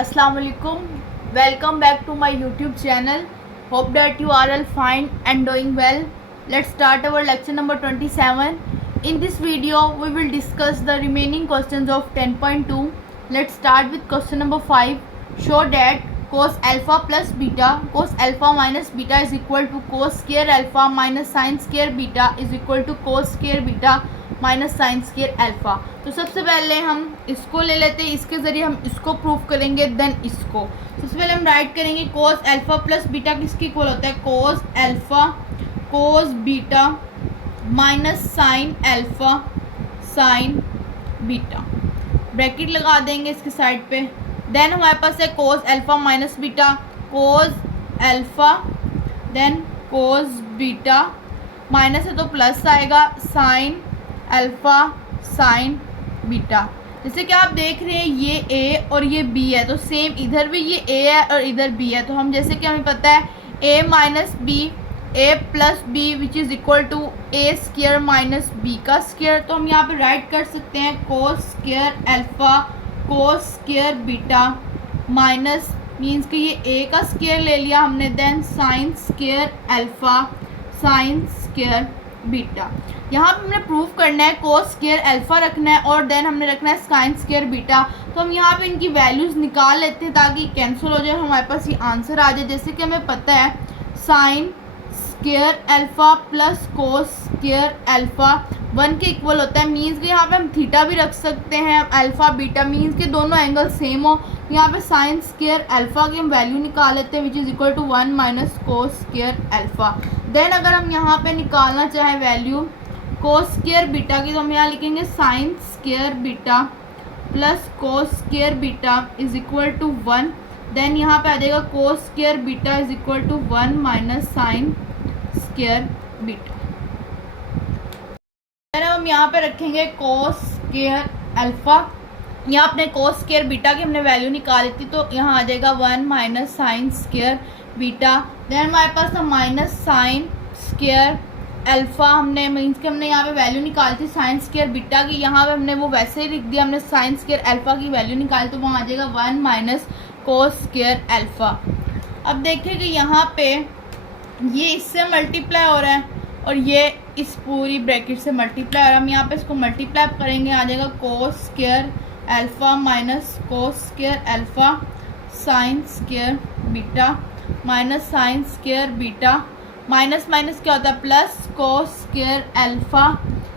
Assalamu alaikum. Welcome back to my YouTube channel. Hope that you are all fine and doing well. Let's start our lecture number 27. In this video, we will discuss the remaining questions of 10.2. Let's start with question number 5. Show that cos alpha plus beta, cos alpha minus beta is equal to cos square alpha minus sin square beta is equal to cos square beta minus sine square alpha. तो सबसे पहले हम इसको ले लेते हैं, इसके ज़रिए हम इसको प्रूव करेंगे, देन इसको। सबसे पहले हम राइट करेंगे कोस अल्फा प्लस बीटा किसके इक्वल होता है, cos alpha cos beta minus sine alpha sine beta, bracket लगा देंगे इसके साइड पे। देन हमारे पास है cos alpha minus beta, cos alpha then cos beta, minus है तो प्लस आएगा, साइन अल्फ़ा साइन बीटा। जैसे कि आप देख रहे हैं ये ए और ये बी है, तो सेम इधर भी ये ए है और इधर बी है। तो हम जैसे कि हमें पता है A minus B A plus B which is equal to A square minus B का स्क्वायर। तो हम यहाँ पे राइट कर सकते हैं cos square alpha cos square beta minus means कि ये ए का स्क्वायर ले लिया हमने, then sine square alpha sine square beta. यहाँ पे हमने प्रूव करना है कोस स्क्वायर अल्फा रखना है और देन हमने रखना है साइन स्क्वायर बीटा। तो हम यहाँ पे इनकी वैल्यूज़ निकाल लेते हैं ताकि कैंसिल हो जाए, हमारे पास ये आंसर आ जाए। जैसे कि हमें पता है sign square alpha plus cos square alpha 1 के इक्वल होता है, मीन्स कि यहाँ पे हम थीटा भी रख सकते हैं, अल्फा बीटा मीन्स के दोनों एंगल सेम हो। यहाँ पे साइन स्क्वायर अल्फा की हम वैल्यू निकाल लेते हैं which is equal to 1 minus cos square alpha. Then अगर हम यहाँ पे निकालना चाहें वैल्यू कोस स्क्वायर बीटा की, तो हम यहाँ लिखेंगे sine square beta plus cos square beta is equal to 1। Then यहाँ पे आ जाएगा cos square beta is equal to 1 minus sine square beta. Then हम यहाँ पे रखेंगे कोस स्क्वायर अल्फा, यहाँ अपने कोस स्क्वायर बीटा की हमने वैल्यू निकाली थी, तो यहाँ आ जाएगा 1 minus sine square beta. Then हमारे पास था माइनस साइन स्क्वायर अल्फा, हमने मीन्स कि हमने यहाँ पे वैल्यू निकाली थी साइन स्क्वायर बीटा की, यहाँ पे हमने वो वैसे ही लिख दिया, हमने साइन स्क्वायर अल्फा की वैल्यू निकाली, तो वहाँ आ जाएगा 1 माइनस कोस स्क्वायर अल्फा। अब देखिए कि यहाँ पे ये इससे मल्टीप्लाई हो रहा है और ये इस पूरी ब्रैकेट से मल्टीप्लाई हो रहा है। हम यहाँ पे इसको मल्टीप्लाई करेंगे, आ जाएगा cos square alpha minus cos square alpha sine square beta minus sine square beta, minus minus क्या होता है plus cos square alpha,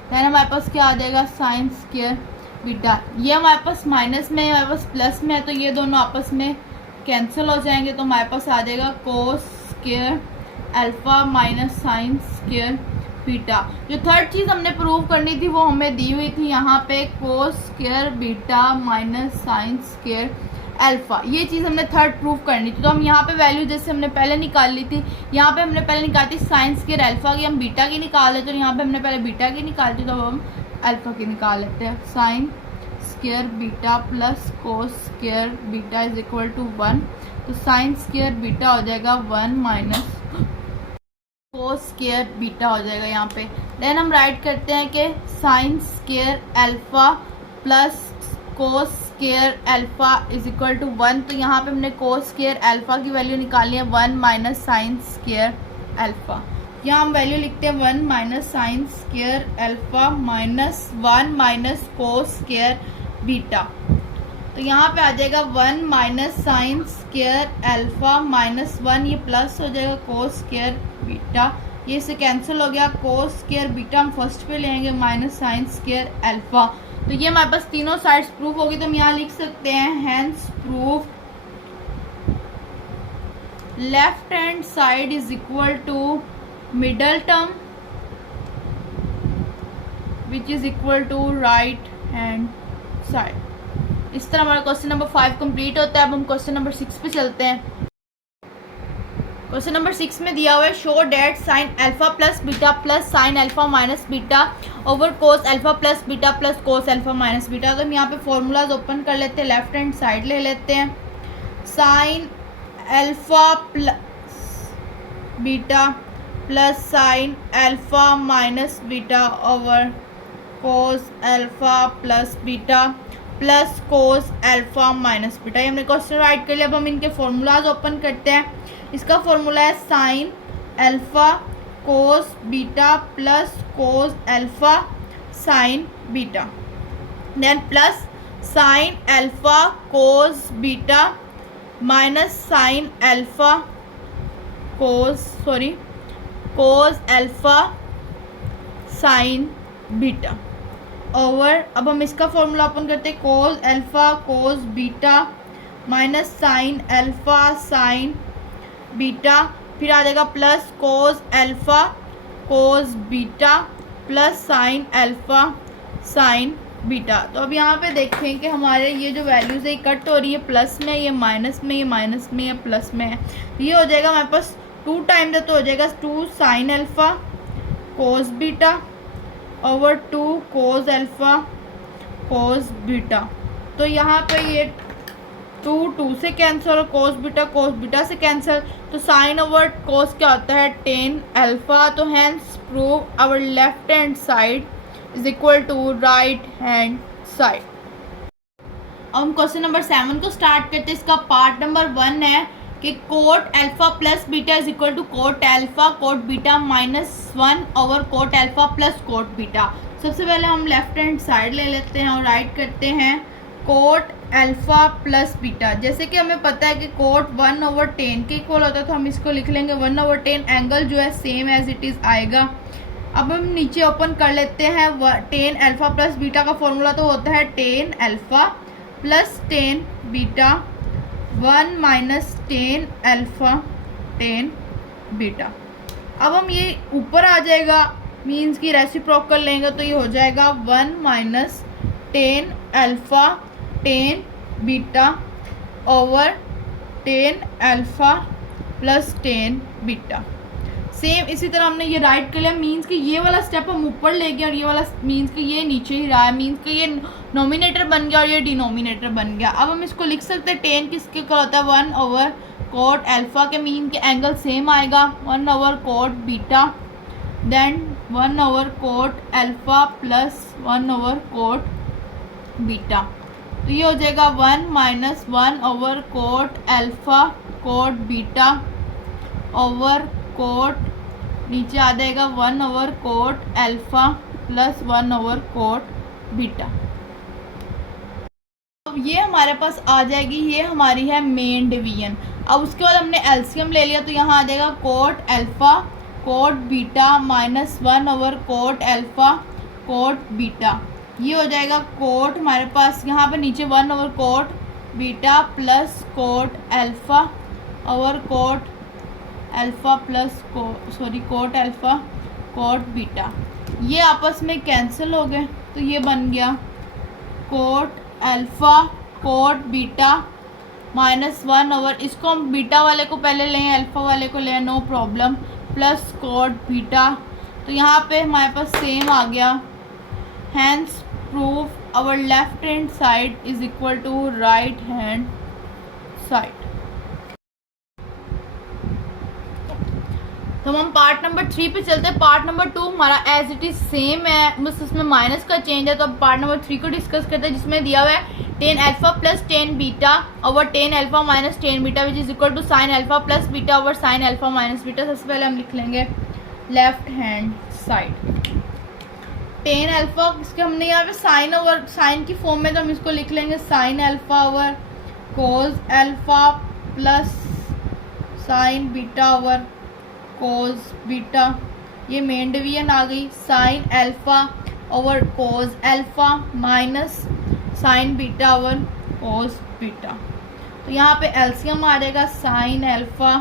then हमारे पास क्या आ जाएगा साइन स्क्वायर बीटा। ये हमारे पास माइनस में है, हमारे पास प्लस में है, तो ये दोनों आपस में कैंसिल हो जाएंगे, तो हमारे पास आ जाएगा cos square alpha minus sine square beta. जो थर्ड चीज़ हमने प्रूव करनी थी वो हमें दी हुई थी यहाँ पे कोस square beta minus sine square alpha, ये चीज़ हमने थर्ड प्रूफ करनी थी। तो हम यहाँ पे वैल्यू जैसे हमने पहले निकाल ली थी, यहाँ पे हमने पहले निकाली थी साइन स्क्वायर अल्फा की, हम बीटा की निकाल लेते, तो यहाँ पे हमने पहले बीटा की निकाली थी, तो हम अल्फा की निकाल लेते हैं। Sine square beta plus cos square beta is equal to 1, तो साइन स्क्वायर बीटा हो जाएगा 1 माइनस कोस स्क्वायर बीटा हो जाएगा यहाँ पे। देन हम राइट करते हैं कि sine square alpha plus cos square alpha is equal to 1, तो यहाँ पे हमने कोस स्क्वायर अल्फा की वैल्यू निकाली है 1 माइनस साइन स्क्वायर अल्फा। यहाँ हम वैल्यू लिखते हैं 1 minus sine square alpha minus 1 minus cos square beta, तो यहाँ पे आ जाएगा 1 minus sine square alpha minus 1, ये प्लस हो जाएगा कोस स्क्वायर बीटा, ये इससे कैंसिल हो गया, कोस स्क्वायर बीटा हम फर्स्ट पे लेंगे माइनस साइन स्क्वायर अल्फा। तो ये हमारे पास तीनों साइड्स प्रूफ होगी, तो हम यहाँ लिख सकते हैं hence proof left hand side is equal to middle term which is equal to right hand side. इस तरह हमारा क्वेश्चन नंबर 5 कंप्लीट होता है। अब हम क्वेश्चन नंबर 6 पे चलते हैं। क्वेश्चन नंबर 6 में दिया हुआ है show that sign alpha plus beta plus sine alpha minus beta over cos alpha plus beta plus cos alpha minus beta. तो हम यहाँ पे फॉर्मूलाज ओपन कर लेते हैं, लेफ्ट हैंड साइड ले लेते हैं, sign alpha plus beta plus sine alpha minus beta over cos alpha plus beta plus cos alpha minus beta. ये हमने क्वेश्चन राइट कर लिया। अब हम इनके फॉर्मूलाज ओपन करते हैं। इसका फॉर्मूला है sine alpha cos beta plus cos alpha sine beta, then plus sine alpha cos beta minus sine alpha cos alpha sine beta over, अब हम इसका फॉर्मूला ओपन करते हैं, cos alpha cos beta minus sine alpha sine beta, फिर आ जाएगा plus cos alpha cos beta plus sine alpha sine beta. तो अब यहाँ पे देखें कि हमारे ये जो वैल्यूज़ है ये कट हो रही है, प्लस में, ये माइनस में, ये माइनस में, ये प्लस में है। ये हो जाएगा हमारे पास 2 टाइम्स है तो हो जाएगा 2 sine alpha cos beta over 2 cos alpha cos beta. तो यहाँ पे ये 2 से कैंसिल और कोस बीटा से कैंसिल, तो साइन ओवर कोस क्या होता है 10 अल्फा। तो hence prove our left hand side is equal to right hand side. अब हम क्वेश्चन नंबर 7 को स्टार्ट करते हैं। इसका पार्ट नंबर 1 है कि cot alpha plus beta is equal to cot alpha cot beta -1 over cot alpha plus cot beta. सबसे पहले हम लेफ्ट हैंड साइड ले लेते हैं और राइट करते हैं कोट अल्फा प्लस बीटा। जैसे कि हमें पता है कि कोट 1/10 के इक्वल होता है, तो हम इसको लिख लेंगे 1/10। एंगल जो है सेम एज इट इज़ आएगा। अब हम नीचे ओपन कर लेते हैं 10 अल्फा प्लस बीटा का फॉर्मूला तो होता है 10 alpha plus 10 beta 1 minus 10 alpha 10 beta. अब हम ये ऊपर आ जाएगा, मीन्स की रेसिप्रोकल लेंगे तो ये हो जाएगा 1 minus 10 alpha 10 beta over 10 alpha plus 10 beta. Same इसी तरह हमने ये राइट कर लिया, मीन्स कि ये वाला स्टेप हम ऊपर ले गए और ये वाला मीन्स कि ये नीचे ही रहा है, मीन्स कि ये नोमिनेटर बन गया और ये डिनोमिनेटर बन गया। अब हम इसको लिख सकते हैं 10 किसके इक्वल होता है 1 ओवर कोट अल्फा के, मीन के एंगल सेम आएगा 1 over cot beta then 1 over cot alpha plus 1 over cot beta. तो ये हो जाएगा 1 minus 1 over cot alpha cot beta over cot, नीचे आ जाएगा 1 over cot alpha plus 1 over cot beta. अब ये हमारे पास आ जाएगी, ये हमारी है मेन डिवीजन। अब उसके बाद हमने एलसीएम ले लिया तो यहाँ आ जाएगा cot alpha cot beta minus 1 over cot alpha cot beta. ये हो जाएगा कोट हमारे पास यहाँ पे नीचे 1 over cot beta plus cot alpha over cot alpha plus cot alpha cot beta. ये आपस में कैंसिल हो गए तो ये बन गया cot alpha cot beta -1 over, इसको हम बीटा वाले को पहले लें अल्फा वाले को लें no problem, plus cot beta. तो यहाँ पे हमारे पास सेम आ गया। Hence prove our left hand side is equal to right hand side. तो हम पार्ट नंबर 3 पे चलते हैं। पार्ट नंबर 2 हमारा एज इट इज सेम है, बस इसमें माइनस का चेंज है। तो अब पार्ट नंबर 3 को डिस्कस करते हैं, जिसमें दिया हुआ है 10 alpha plus 10 beta over 10 alpha minus 10 beta which is equal to sine alpha plus beta over sine alpha minus beta. सबसे पहले हम लिख लेंगे लेफ्ट हैंड साइड 10 अल्फा, इसके हमने यहाँ पे साइन ओवर साइन की फॉर्म में, तो हम इसको लिख लेंगे sine alpha over cos alpha plus sine beta over cos beta. ये मेन डिवीजन आ गई। Sine alpha over cos alpha minus sine beta over cos beta. तो यहाँ पे एलसीएम आ जाएगा sine alpha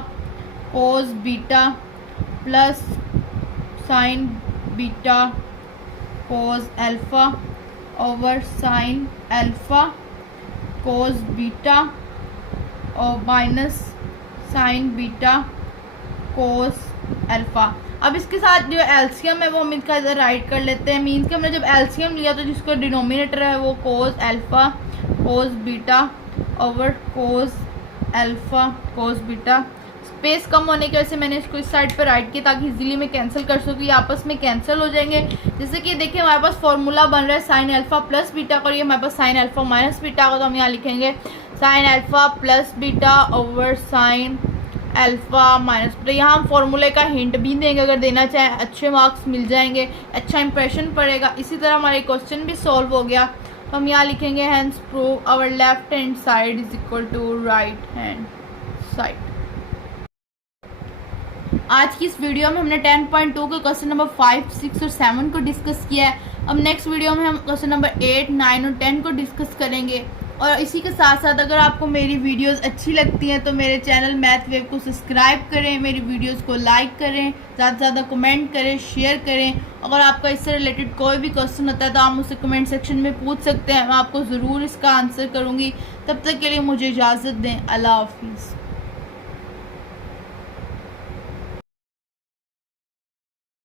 cos beta plus sine beta cos alpha over sine alpha cos beta और minus sine beta cos alpha. अब इसके साथ जो एलसीएम है वो हम इसका इधर राइट कर लेते हैं, मीन्स कि हमने जब एलसीएम लिया तो जिसका डिनोमिनेटर है वो cos alpha cos beta over cos alpha cos beta space कम होने की वजह से मैंने इसको इस साइड पर राइट किया ताकि इजीली मैं कैंसिल कर सकूँ, ये आपस में कैंसिल हो जाएंगे। जैसे कि देखिए हमारे पास फॉर्मूला बन रहा है साइन अल्फा प्लस बीटा का, और ये हमारे पास साइन अल्फा माइनस बीटा का, तो हम यहाँ लिखेंगे sign alpha plus beta over sine alpha minus beta. यहाँ हम फॉर्मूले का हिंट भी देंगे, अगर देना चाहें अच्छे मार्क्स मिल जाएंगे, अच्छा इंप्रेशन पड़ेगा। इसी तरह हमारा क्वेश्चन भी सॉल्व हो गया, तो हम यहाँ लिखेंगे hence prove our left hand side is equal to right hand side. आज की इस वीडियो में हमने 10.2 के क्वेश्चन नंबर 5, 6 और 7 को डिस्कस किया है। अब नेक्स्ट वीडियो में हम क्वेश्चन नंबर 8, 9 और 10 को डिस्कस करेंगे। और इसी के साथ साथ अगर आपको मेरी वीडियोस अच्छी लगती हैं तो मेरे चैनल मैथ वेव को सब्सक्राइब करें, मेरी वीडियोस को लाइक करें, ज़्यादा से ज़्यादा कमेंट करें, शेयर करें। अगर आपका इससे रिलेटेड कोई भी क्वेश्चन होता है तो आप मुझसे कमेंट सेक्शन में पूछ सकते हैं, मैं आपको ज़रूर इसका आंसर करूँगी। तब तक के लिए मुझे इजाज़त दें। अल्लाह हाफिज़।